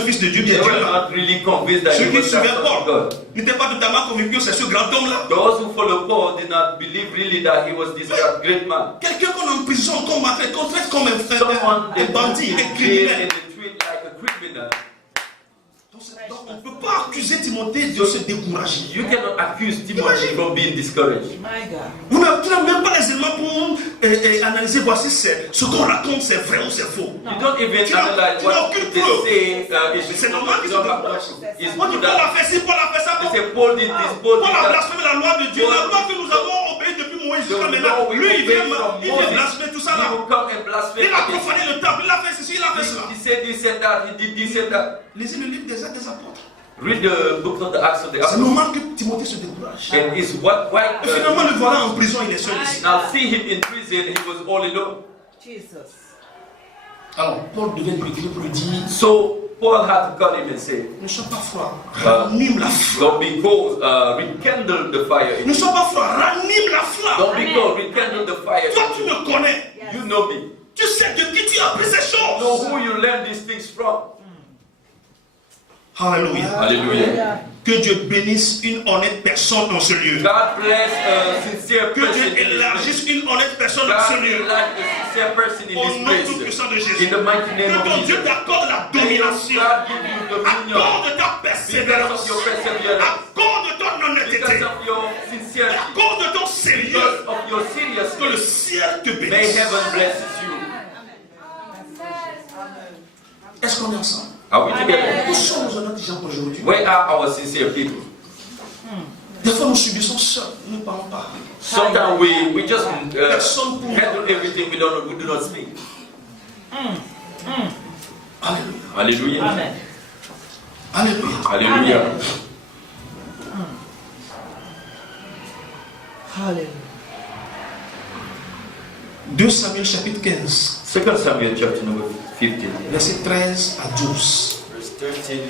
ce fils de Dieu They bien were Dieu là. not really convinced that Ceux he qui was suivaient the Son of Paul God. n'étaient pas totalement convaincus que c'est ce grand homme là. Those who follow Paul did not believe really that he was this great man. Quelqu'un qu'on emprisonne, qu'on maltraite, qu'on traite comme Someone un bandit, un in criminel. the tweet like a criminal. Donc on ne peut pas accuser Timothée de se décourager. You cannot accuse Timothy from being discouraged. Tu n'as même pas les éléments pour analyser, voici ce qu'on raconte, c'est vrai ou c'est faux. You don't even analyze what they say. C'est normal qu'ils se découragent. It's On dit true Paul a that fait ci, Paul a fait ça. they say Paul did this, Paul Paul did a that. blasphémé la loi de Dieu, la loi que nous avons obéie depuis Moïse jusqu'à maintenant. Lui, il vient blasphémer tout ça He là. will come and blaspheme. Il a profané le temple, il a fait ceci, il a fait cela. He said this and that, he did this and that. Lisez le livre des Actes des Apôtres. Read the book of the Acts of the C'est Apostles. normal que Timothée se décourage. And it's why Et finalement, le voilà en prison, il est seul ici. now see him in prison, he was all alone. Jesus. Alors, Paul devait lui écrire pour lui dire, So Paul had to call him and say, ne sois pas froid, ranime la flamme. don't be cold, rekindle the fire. Ne sois pas froid, ranime la flamme. Don't be cold, rekindle the fire. Toi, tu me connais. You know me. Tu sais de qui tu as appris ces You know choses. who you learn these things from. Alléluia. Hallelujah. Que Dieu bénisse une honnête personne dans ce lieu. God bless a sincere Que person Dieu in this élargisse place. une honnête personne dans ce God lieu. bless a sincere person in Au this nom tout place. puissant de Jésus. In the mighty name Que of ton Jesus. Dieu t'accorde la May domination. God give you dominion Accorde ta because persévérance. of your perseverance, Accorde ton honnêteté. because of your sincerity, Accorde ton sérieux. because of your Que le seriousness. ciel te May bénisse. heaven bless you. Est-ce qu'on est ensemble? Are we together? Où sont nos honnêtes gens aujourd'hui? Where are our sincere people? Des fois, nous subissons seuls. Nous ne parlons pas. Sometimes we just Personne pour nous. handle everything. We do not speak. Alléluia. Hallelujah. Amen. Alléluia. Hallelujah. Hallelujah. 2 Samuel chapitre 15, 2 Samuel chapter number 15. verset 13 à 12. Verse 13.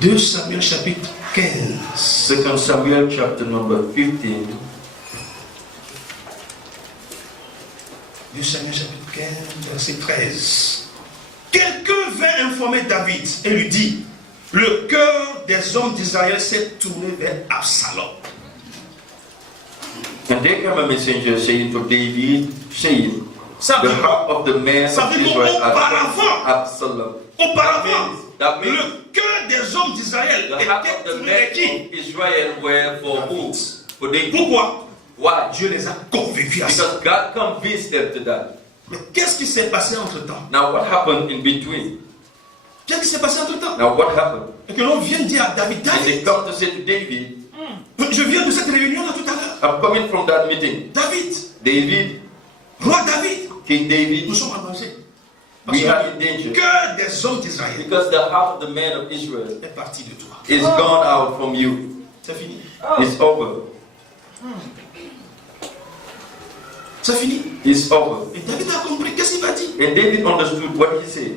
2 Samuel chapitre 15. 2 Samuel chapter number 15. 2 Samuel chapitre 15, verset 13. Quelqu'un vint informer David et lui dit, le cœur des hommes d'Israël s'est tourné vers Absalom. And there came a messenger saying to David, saying, Ça the veut heart of the man Ça of veut dire Israel has auparavant. gone to Absalom. Auparavant, That means le cœur des hommes d'Israël the heart était of the tourné vers qui? men of Israel were for who? For David. Pourquoi? Why? Dieu les a convaincus à ça. Because God convinced them to that. Mais qu'est-ce qui s'est passé entre-temps? Now what happened in between? Qu'est-ce qui s'est passé entre-temps? Now what happened? Et que l'on vient dire à David, And they David, come to say to David, je viens de cette réunion-là tout à l'heure. I'm coming from that meeting. David, David, roi David, King nous David, sommes en danger. Parce we que are in le danger. cœur des hommes d'Israël Because the heart of the man of Israel est parti de toi. is gone out from you. C'est fini. It's over. C'est fini. It's over. Et David a compris. Qu'est-ce qu'il va dire? And David understood what he said.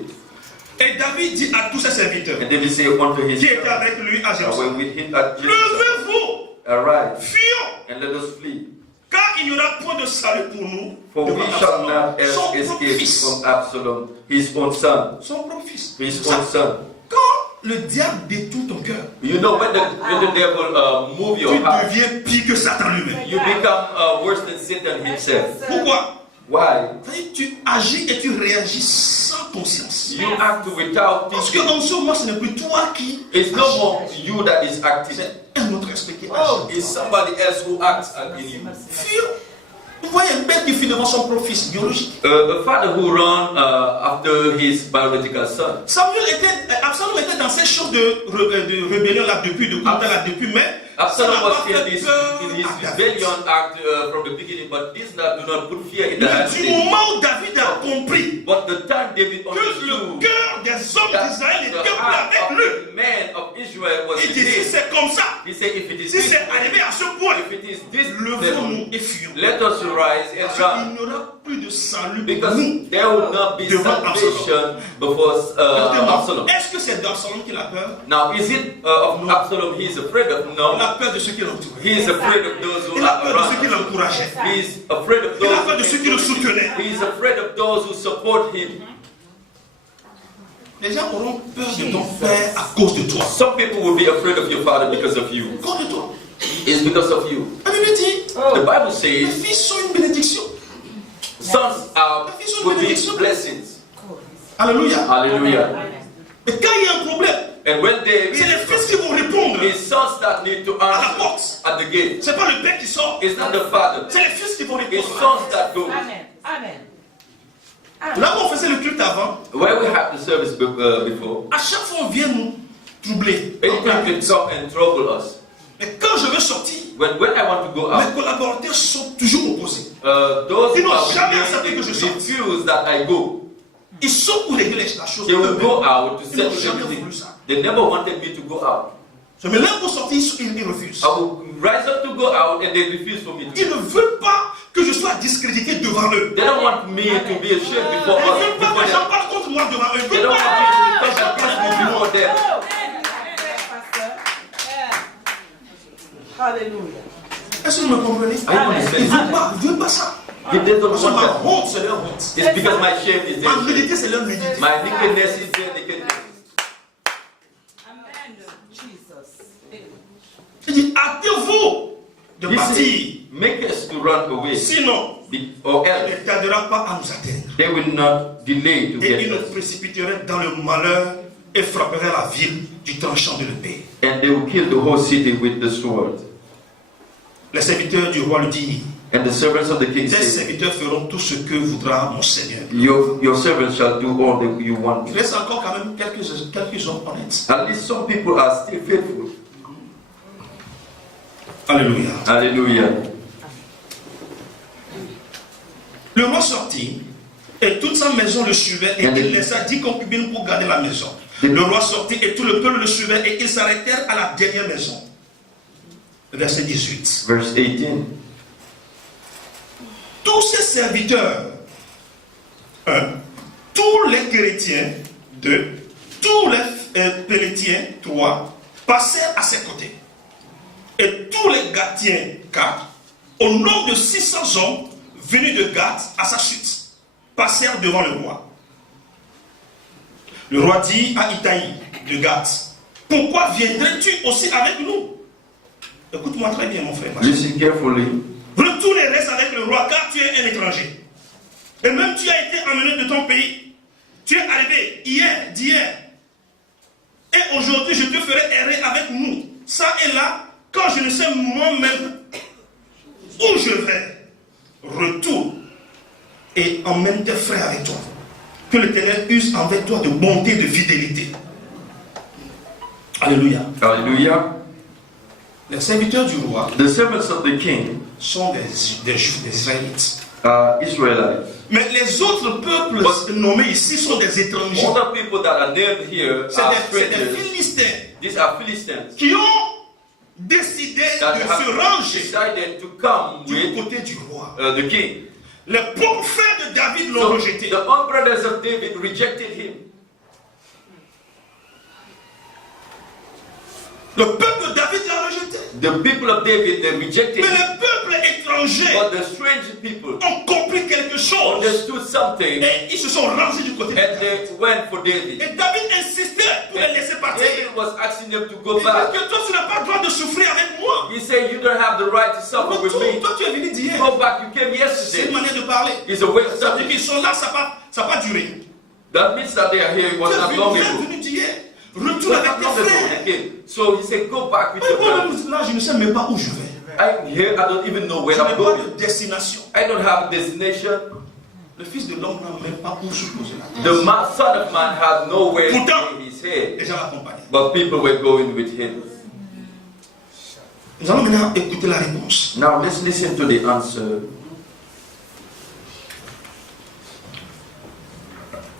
Et David dit à tous ses serviteurs And David said unto his qui étaient servants, avec lui à were Jérusalem, with him at Jerusalem, levez-vous, arise, fuyons, and let us flee. car il n'y aura point de salut pour nous. For we devant shall Absalom. not Son propre escape fils. from Absalom, his own son. Son propre fils. His Ça, own son. quand le diable détourne ton cœur, You know, when the devil move tu your heart, deviens pire que Satan lui-même. you become worse than Satan himself. Pourquoi? Why? C'est-à-dire, tu agis et tu réagis sans conscience. You act without Parce que thinking. dans ce moment, ce n'est plus toi qui It's no more you that is acting. c'est un autre esprit qui Oh, agit. it's somebody else who acts in you. Fuyons. Vous voyez un père qui fuit devant son propre fils biologique. A father who ran after his biological son. Absalom était dans ces choses de rébellion là depuis, de combat là depuis, mais Absalom ça n'a was pas in fait his peur à David. rebellion act from the beginning, but this do not put fear in the Mais heart of du David. moment où David a compris But the time David que le understood cœur des hommes that d'Israël the était heart avec of lui, the man of Israel was il with dit si him. c'est comme ça, He said, if it is si this, c'est arrivé à ce point, if it is this levons-nous level, et fuyons. let us rise and Parce run. qu'il n'y aura plus de salut pour Because nous. there will not be devant salvation before Absalom. Est-ce que c'est d'Absalom qu'il a peur? Now, is it of Absalom he is afraid of? Il No. a peur de ceux qui l'entourent. He is afraid of those who Il a are peur de ceux qui around. l'encourageaient. He is afraid of Il a those peur de ceux qui le soutenaient. He is afraid of those who support him. Les gens auront peur de ton père à cause de toi. Some people will be afraid of your father because of you. À cause de toi. It's because of you. La Bible dit, The Bible les says fils sont une bénédiction. sons will be blessings. Alléluia. Hallelujah. Et quand il y a un problème, And when c'est les they fils qui vont répondre it's sons that need to à la answer porte. at the gate. C'est pas le père qui sort, It's not the father. c'est les fils qui vont It's répondre. sons that go. Amen. Amen. Là où on faisait le culte avant, Where we had the service before, à chaque fois on vient nous troubler. anything can come and trouble us. Mais quand je veux sortir, When I want to go mes out, collaborateurs sont toujours opposés. those Ils who n'ont are jamais with accepté me, que je sorte. refuse that I go. Ils sont pour régler la chose. They will go out to Ils n'ont settle jamais everything. voulu ça. They never wanted me to go out. Je me lève pour sortir, ils refusent. I will rise up to go out and they refuse for me to Ils go. ne veulent pas que je sois discrédité devant eux. They don't want me to be ashamed before Ils ne us. veulent pas Before que them. j'en parle contre moi devant eux. Ils They veulent don't pas. want me to talk against me before them. Alléluia. Est-ce que vous me comprenez? Are you Ils understanding? ne veulent pas ça. They don't Parce que want ma that. honte, c'est leur honte. It's because my shame is Ma there. nudité, c'est leur nudité. My nakedness is their nakedness. Amen. Jesus. Il dit, hâtez-vous de He partir. said, make us to run away, Sinon, or il else ne tardera pas à nous atteindre. they will not delay to Et get il nous us. précipiterait dans le malheur et frapperait la ville du tranchant de l'épée. And they will kill the whole city with the sword. Les serviteurs du roi le disent, And the servants of the king tes say, serviteurs feront tout ce que voudra mon Seigneur. your servants shall do all that you want. Il reste encore quand même quelques hommes honnêtes. At least some people are still faithful. Alléluia. Hallelujah. Le roi sortit et toute sa maison le suivait et il laissa 10 concubines pour garder la maison. Le roi sortit et tout le peuple le suivait et ils s'arrêtèrent à la dernière maison. Verset 18. Verse 18. Tous ces serviteurs, 1, tous les chrétiens, 2, tous les pélétiens, 3, passèrent à ses côtés. Et tous les Gatiens, 4, au nombre de 600 hommes venus de Gath à sa chute, passèrent devant le roi. Le roi dit à Itaï de Gath, pourquoi viendrais-tu aussi avec nous? Écoute-moi très bien, mon frère. Listen carefully. Retourne et reste avec le roi, car tu es un étranger. Et même tu as été emmené de ton pays. Tu es arrivé d'hier. Et aujourd'hui, je te ferai errer avec nous, ça et là, quand je ne sais moi-même où je vais. Retourne et emmène tes frères avec toi. Que l'Éternel use avec toi de bonté et de fidélité. Alléluia. Hallelujah. Les serviteurs du roi The servants of the king sont des Juifs, des Israélites. are Israelites. Mais les autres peuples nommés ici sont des étrangers. Other people that are named here C'est are des strangers. Philistins These are Philistines qui ont décidé that de se have ranger decided to come du with côté du roi. the king. Les propres frères de David l'ont So rejeté. the own brothers of David rejected him. Le peuple de David l'a rejeté. The people of David, they rejected Mais him. les peuples étrangers But the strange people ont compris quelque chose understood something et ils se sont rangés du côté de and David. they went for David. Et David insistait pour les laisser partir. David was asking them to Il go dit back. que toi tu n'as pas le droit de souffrir avec moi. He said, you don't have the right to suffer with me. Toi tu es venu d'hier. Go back, you came C'est yesterday. une manière de parler. It's a way of Ça veut dire talking. qu'ils sont là, ça n'a pas duré. That means that they are here. It was not long Tu es ago. venu d'hier. It Retourne was avec not long tes ago frères. they came. So he said, go back with Mais your moi, brothers. là, je ne sais même pas où je vais. I'm here, I don't even know Je where n'ai I'm pas going. de destination. I don't have a destination. Le fils de l'homme n'a même pas où se poser la tête. The son of man had nowhere to Pourtant, lay his head. les gens l'accompagnaient. But people were going with him. Nous allons maintenant écouter la réponse. Now let's listen to the answer.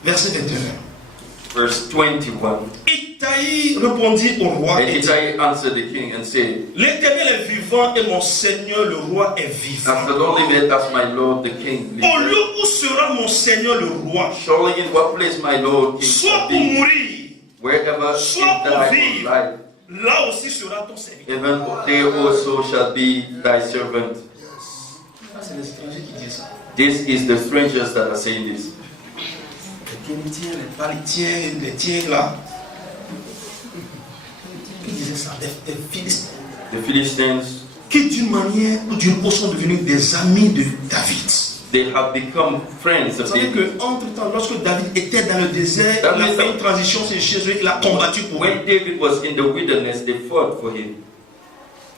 Verset 21. Verse 21. Itaï répondit au roi And et dit, Ittai answered the king and said, l'Éternel est vivant et mon Seigneur le roi est vivant. as the Lord liveth, as my Lord the king Au liveth, lieu où sera mon Seigneur le roi, surely in what place my Lord king soit shall pour be, mourir, wherever soit he pour die for vivre, life, là aussi sera ton serviteur. even there also shall be thy servant. Ça, c'est les étrangers qui disent ça. This is the strangers that are saying this. Les Kénitiens, les Palitiens, les tiens là. ça, des Philistins, The Philistines, qui d'une manière ou d'une autre sont devenus des amis de David. they have become friends Vous of savez David. qu'entre-temps, lorsque David était dans le désert, il a fait une transition chez eux, il a combattu pour eux. When David was in the wilderness, they fought for him.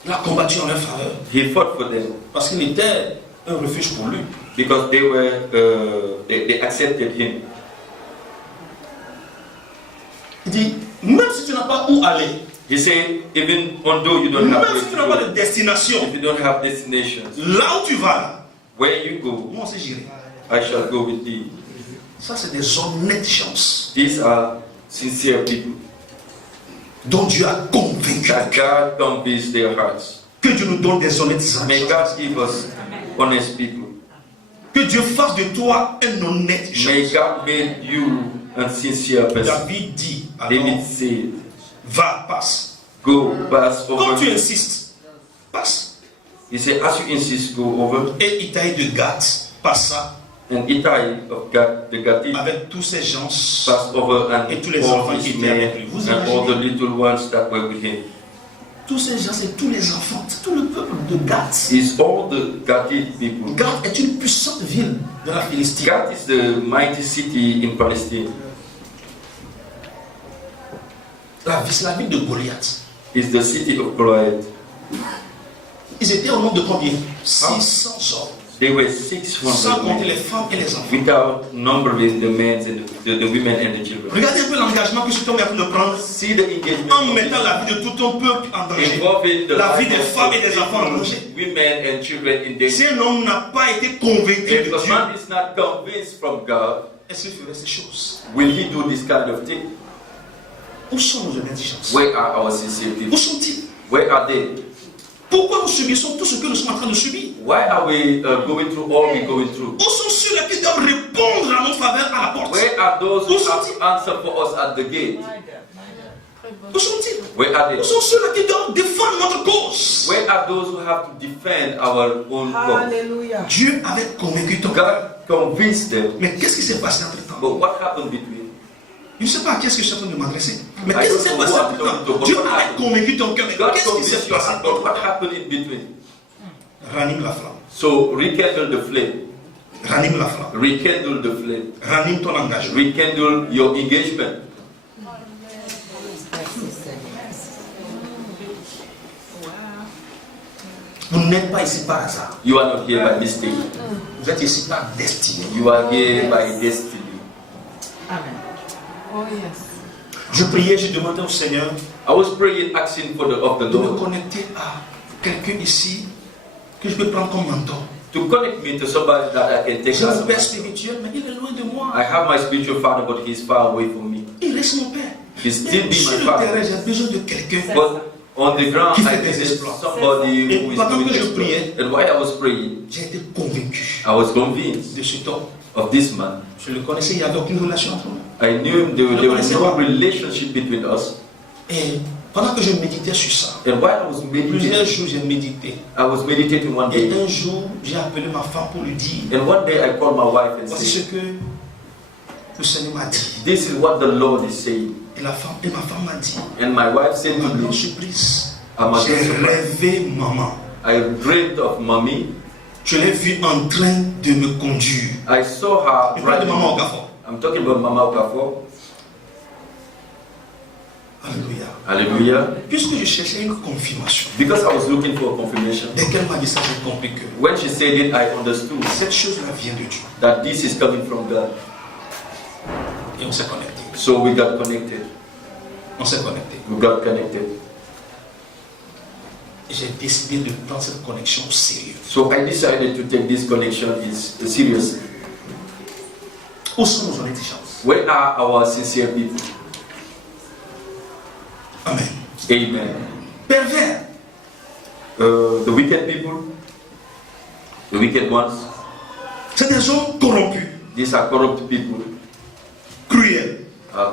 Il a combattu en leur faveur. He fought for them Parce qu'il était un refuge pour lui. because they were they accepted him. Il dit, même si tu n'as pas où aller, He said, even although you don't même have si tu where n'as pas to de go, destination, if you don't have destinations, là où tu vas, là, where you go, moi aussi j'irai. I shall go with thee. Ça, c'est des honnêtes gens These are sincere people dont Dieu a convaincu. that God convinces their hearts. Que Dieu nous donne des honnêtes May gens. God give us honest people. Que Dieu fasse de toi un honnête May gens. God make you a sincere person. David dit, alors, David said, va, passe. go, pass Quand tu over. insistes, passe. He said, as you insist, go over. Et Itaï de Gath passa And Ittai of God, the Gathi, avec tous ces gens. passed over and Et tous les all enfants qui his étaient avec men lui. Vous and all the imaginez? little ones that were with him. Tous ces gens, c'est tous les enfants, c'est tout le peuple de Gath. It's all the Gathi people. Gath est une puissante ville de la Philistie. Gath is the mighty city in Palestine. C'est la ville de Goliath. It's the city of Goliath. Ils étaient au nombre de combien? 600 hommes. They were Sans 600 compter men, les femmes et les enfants. without numbering the men and the women and the children. Regardez un peu l'engagement que cet homme a pu le prendre See the engagement en mettant la vie de tout ton peuple en danger. involving the La vie lives des femmes et of des enfants en people, danger. women and children in danger. Si un homme n'a pas été convaincu If de a Dieu, man is not convinced from God, est-ce qu'il ferait ces choses? will he do this kind of thing? Où sont nos honnêtes gens? Where are our sincere Où people? sont-ils? Where are they? Pourquoi nous subissons tout ce que nous sommes en train de subir? Why are we going through all we're going through? Où sont ceux-là qui doivent répondre à notre faveur à la porte? Where are those who have to answer for us at the gate? Où sont-ils? Where are Où they? sont ceux-là qui doivent défendre notre cause? Where are those who have to defend our own cause? Hallelujah. Dieu avait convaincu ton cœur. God convinced them. Mais qu'est-ce qui s'est passé entre temps? But what happened between? Je ne sais pas à qui est-ce que je suis en train de m'adresser. Mais I qu'est-ce don't qui s'est know passé what entre temps? to- Dieu what avait happened. convaincu ton cœur. Mais God qu'est-ce qui s'est convinced you, passé but entre what temps? happened in between? Ranime la flamme. So rekindle the flame. Ranime la flamme. Rekindle the flame. Ranime ton engagement. Rekindle your engagement. Vous n'êtes pas ici par hasard. You are not here by mistake. Vous êtes ici par destinée. You are here by destiny. Amen. Oh, yes. Je priais, je demandais au Seigneur I was praying, asking for of the de me Lord connecter à quelqu'un ici que je peux prendre comme mentor. to connect me to somebody that I can take J'ai as un a père mentor. spirituel, mais il est loin de moi. I have my spiritual father, but he's far away from me. Il reste mon père. He still Mais be sur my le terrain, father. j'ai besoin de quelqu'un. But on the ground, Qui I fait des needed exploits. somebody Et who is pendant doing que je exploits. priais, And while I was praying, j'ai été convaincu I was convinced de cet homme. of this man. Je le connaissais, il n'y avait aucune relation entre nous. I knew there was no relationship between us. Et pendant que je méditais sur ça, And while I was plusieurs meditating, jours j'ai médité. I was meditating one Et day. un jour, j'ai appelé ma femme pour lui dire, And one day I called my wife and voici said, ce que le Seigneur m'a dit. this is what the Lord is saying. Et ma femme m'a dit, And my wife said to maman, me, surprise, I'm a j'ai surprise. rêvé maman. I dreamed of mommy. Je l'ai vue en train de me conduire. I saw her Je parle de driving. maman au Gafo. I'm talking about Mama Okafor. Alléluia. Hallelujah. Puisque je cherchais une confirmation, Because I was looking for confirmation. dès qu'elle m'a dit ça, j'ai compris que When she said it, I understood cette chose-là vient de Dieu. that this is coming from God. Et on s'est connecté. So we got connected. On s'est connecté. We got connected. Et j'ai décidé de prendre cette connexion au sérieux. So I decided to take this connection seriously. Où sont nos honnêtes gens? Where are our sincere people? Amen. Amen. Pervers. The wicked people, the wicked ones, C'est des hommes corrompus, these are corrupt people, cruels,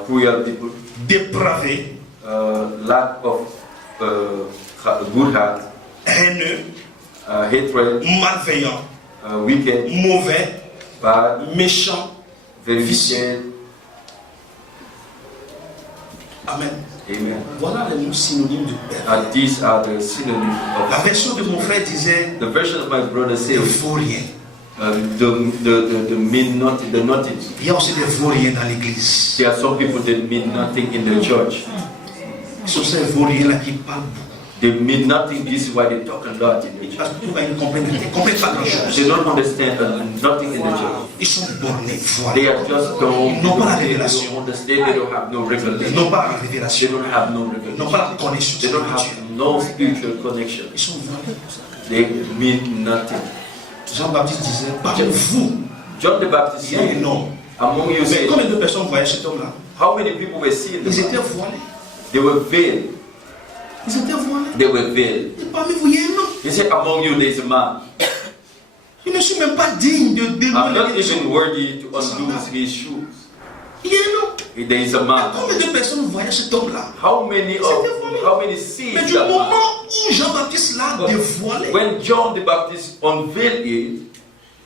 cruel people, dépravés, lack of good heart, haineux, hatred, malveillants, wicked, mauvais, bad, méchants. very wicked. Amen. Amen. Voilà les mots synonymes de pervers. And these are the synonyms La of. version de mon frère disait The version of my brother des says vauriens. the mean nothing, the nothing. Il y a aussi des vauriens dans l'église. There are some people that mean nothing in the church. Ce sont ces vauriens-là qui parlent beaucoup. They mean nothing. This is why they talk a lot in the church. Parce que pourquoi ils ne comprennent pas grand-chose. They don't understand nothing in the church. Ils sont bornés, They voilà. are just don't. Ils n'ont pas la They révélation. don't understand. They don't have no Ils revelation. n'ont pas la They révélation. don't have no Ils n'ont revelation. pas la connaissance They don't have spirituelle. no spiritual connection. Ils sont volés. They mean nothing. Jean-Baptiste disait, parmi vous, John the Baptist il y a said, un homme. among you Mais say, combien de personnes voyaient cet homme-là? how many people were seeing Ils them? étaient voilés. They were veiled. Ils étaient voilés. They were veiled. Et parmi vous, il y a un homme. He said, among you there is a man. Je ne suis même pas digne de I'm dévoiler not les even choses. worthy to undo his shoes. Il y a un homme. There is a man. Combien de personnes voyaient cet homme-là? How many sees Mais du that man? moment où Jean-Baptiste l'a But dévoilé, when John the Baptist unveiled it,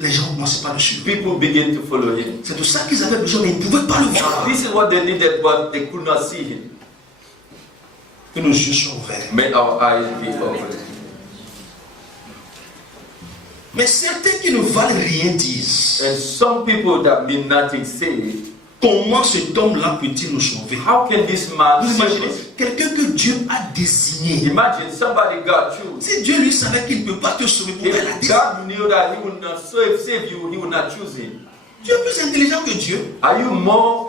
les gens ne commençaient pas dessus. people began to follow him. C'est de ça qu'ils avaient besoin, mais ils ne pouvaient pas le voir. This is what they needed, but they could not see him. Que nos yeux soient ouverts. May our eyes be open. Mais certains qui ne valent rien disent, And some people that mean nothing say, comment cet homme-là peut-il nous sauver? how can this man Vous save imaginez, us? quelqu'un que Dieu a désigné. Imagine somebody God chose. Si Dieu lui savait qu'il ne peut pas te sauver, pourquoi il a If désigné? God knew that he would not save you, he would not choose him. Dieu est plus intelligent que Dieu. Are you more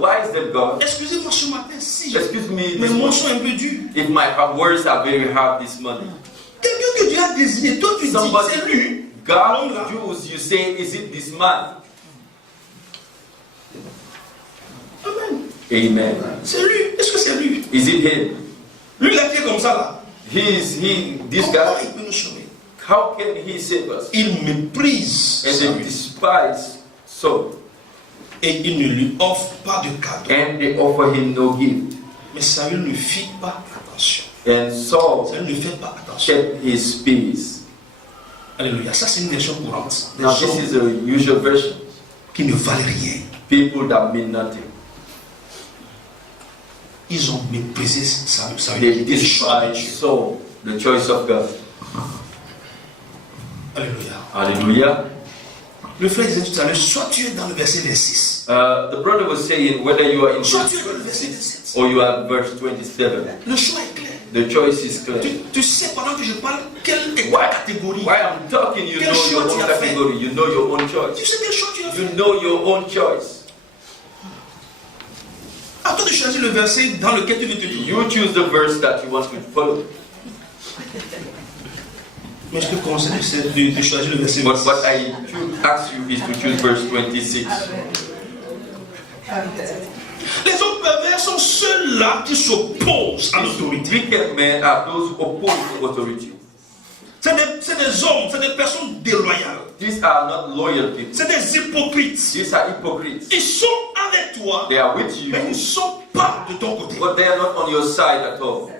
wise than God? Excusez-moi ce matin, si Excuse me, mes mots sont un peu durs. if my words are very hard this morning. Quelqu'un que Dieu a désigné, toi tu dis, Somebody c'est lui. God choose, you say, is it this man? Amen. Amen. C'est lui. Est-ce que c'est lui? Is it him? Lui là qui est comme ça là. This Comment guy, il peut nous sauver? how can he save us? Il méprise And sa they vie. despise so, Et il ne lui offre pas de cadeau. and they offer him no gift. Mais Saül ne fit pas attention. And Saul Saül ne fait pas attention. kept his peace. Alléluia. Ça c'est une version courante. Des Now this hommes is a usual version. qui ne valent rien. People that mean nothing. Ils ont méprisé Saül. They Ils choix de despise Dieu. Saul, the choice of God. Alléluia. Hallelujah. Le frère disait tout à l'heure, soit tu es dans le verset 26, The brother was saying whether you are in soit verse tu es dans le verset 26 27. or you are in verse 27. Le choix est clair. The choice is clear. Tu sais pendant que je parle, quelle est Why? ta catégorie? While I'm talking, you Quel know your choix own tu as fait? category, you know your own Tu choice. sais quel choix tu as You fait? know your own choice. À toi de choisir le verset dans lequel tu veux te trouver. You choose the verse that you want to follow. Mais je te conseille de choisir le verset But 26. what I ask you is to choose verse 26. Les hommes pervers sont ceux-là qui s'opposent à l'autorité. Wicked men are those who oppose to authority. C'est des hommes, c'est des personnes déloyales. These are not loyal people. C'est des hypocrites. These are hypocrites. Ils sont avec toi, They are with you, mais ils ne sont pas de ton côté. but they are not on your side at all.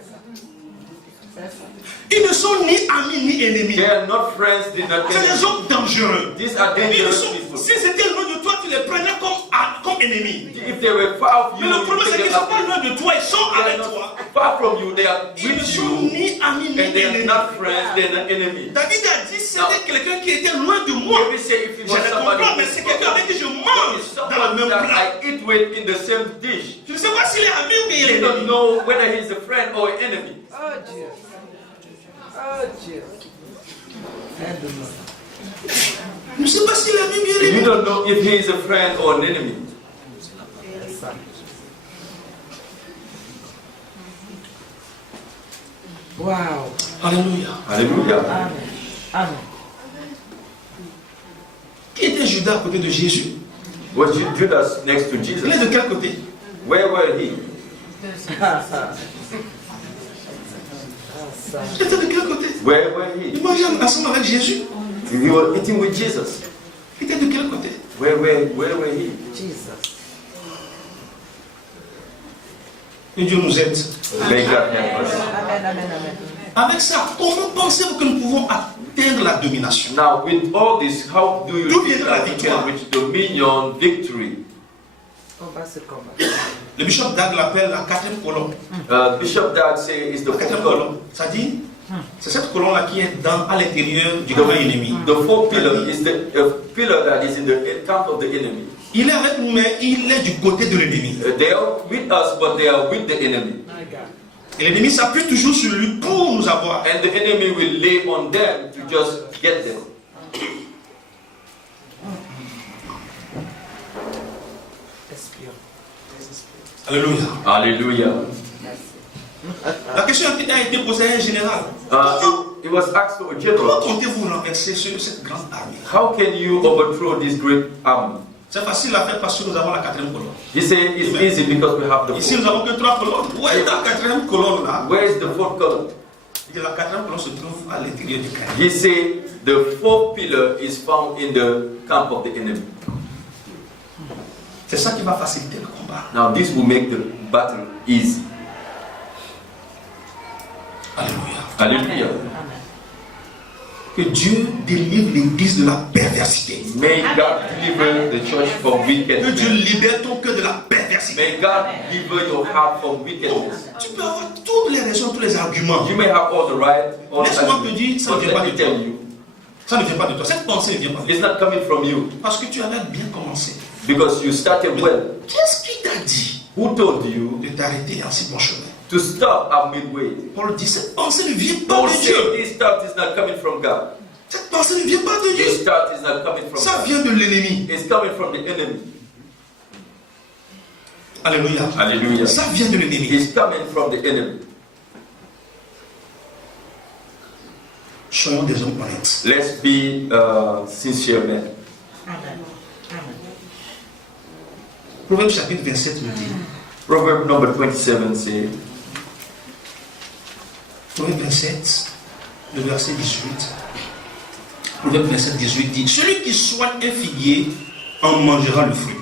Ils ne sont ni amis ni ennemis. They are not friends, they are not C'est des enemies. hommes dangereux. These are Ils dangerous sont- people. si c'était loin de toi, tu les prenais comme ennemis. If they were far of you, Mais le you problème, c'est take qu'ils them ne sont pas as loin de toi, ils sont They are avec not toi. far from you, they are Ils ne with sont you, ni amis ni and they are ennemis. not friends, they are not enemies. David a dit, c'était quelqu'un qui était loin de moi. Maybe say if it Je was les somebody comprends, mais c'est quelqu'un avec qui je mange it's dans le someone même that plat. I eat with in the same dish. Je ne sais pas s'il est ami ou bien il est You don't ennemi. know whether he's a friend or an enemy. Oh Dieu. Oh Dieu. Aide-moi. Je ne sais pas s'il est ami ou bien il est You ennemi. don't know if he is a friend or an enemy. Wow. Alléluia. Hallelujah. Amen. Amen. Qui était Judas à côté de Jésus? Was Judas next to Il est Jesus? de quel côté? Where were he? Il était de quel côté? Where were Il he? mangeait ensemble avec Jésus. He was eating with Jesus. Il était de quel côté? Where were he? Jesus. Que Dieu nous aide. May God help us. Amen, amen, amen. Avec ça, comment pensez-vous que nous pouvons atteindre la domination? Now, with all this, how do you D'où think viendra la that we victoire? can reach dominion, victory? On va se combattre. Le bishop Dag l'appelle la quatrième colonne. Bishop Dag say is the La fourth quatrième column. colonne. Ça dit, c'est cette colonne-là qui est à l'intérieur du camp ennemi. The fourth pillar is the pillar that is in the camp of the enemy. Il est avec nous, mais il est du côté de l'ennemi. They are with us, but they are with the enemy. Et l'ennemi s'appuie toujours sur lui pour nous avoir. And the enemy will lay on them to just get them. Alléluia. Hallelujah. La question a été posée à un général. It was asked to a Comment general, comptez-vous renverser cette grande armée? how can you overthrow this great army? C'est facile à faire parce que nous avons la quatrième colonne. He said it's easy because we have the Ici, fourth. nous n'avons que 3 colonnes. Où est la quatrième colonne là? Where is the fourth column? Et la quatrième colonne se trouve à l'intérieur du camp. He said the fourth pillar is found in the camp of the enemy. C'est ça qui va faciliter le combat. Now this will make the battle easy. Alléluia. Hallelujah. Que Dieu délivre l'église de la perversité. May God deliver the church from Que Dieu wickedness. libère ton cœur de la perversité. May God deliver your heart from wickedness. Tu peux avoir toutes les raisons, tous les arguments. You may have all the right, all the Laisse-moi te dire, ça ne but vient pas let de me toi. tell you, Ça ne vient pas de toi. Cette pensée ne vient pas de toi. it's not coming from you Parce que tu avais bien commencé. because you started well. Qu'est-ce qui t'a dit Who told you de t'arrêter en si bon chemin? to stop at midway? Paul dit, cette pensée ne vient pas Paul de said Dieu. this thought is not coming from God. Cette pensée ne vient pas de This Dieu. thought is not coming from Ça God. vient de l'ennemi. It's coming from the enemy. Alléluia. Hallelujah. Ça vient de l'ennemi. It's coming from the enemy. Soyons des hommes honnêtes. Let's be sincere men. Amen. Amen. Proverbe chapitre 27 nous dit. Proverb number 27 says, Proverbe 27, le verset 18. Proverbe 27, 18 dit, celui qui soigne un figuier en mangera le fruit.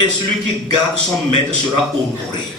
Et celui qui garde son maître sera honoré.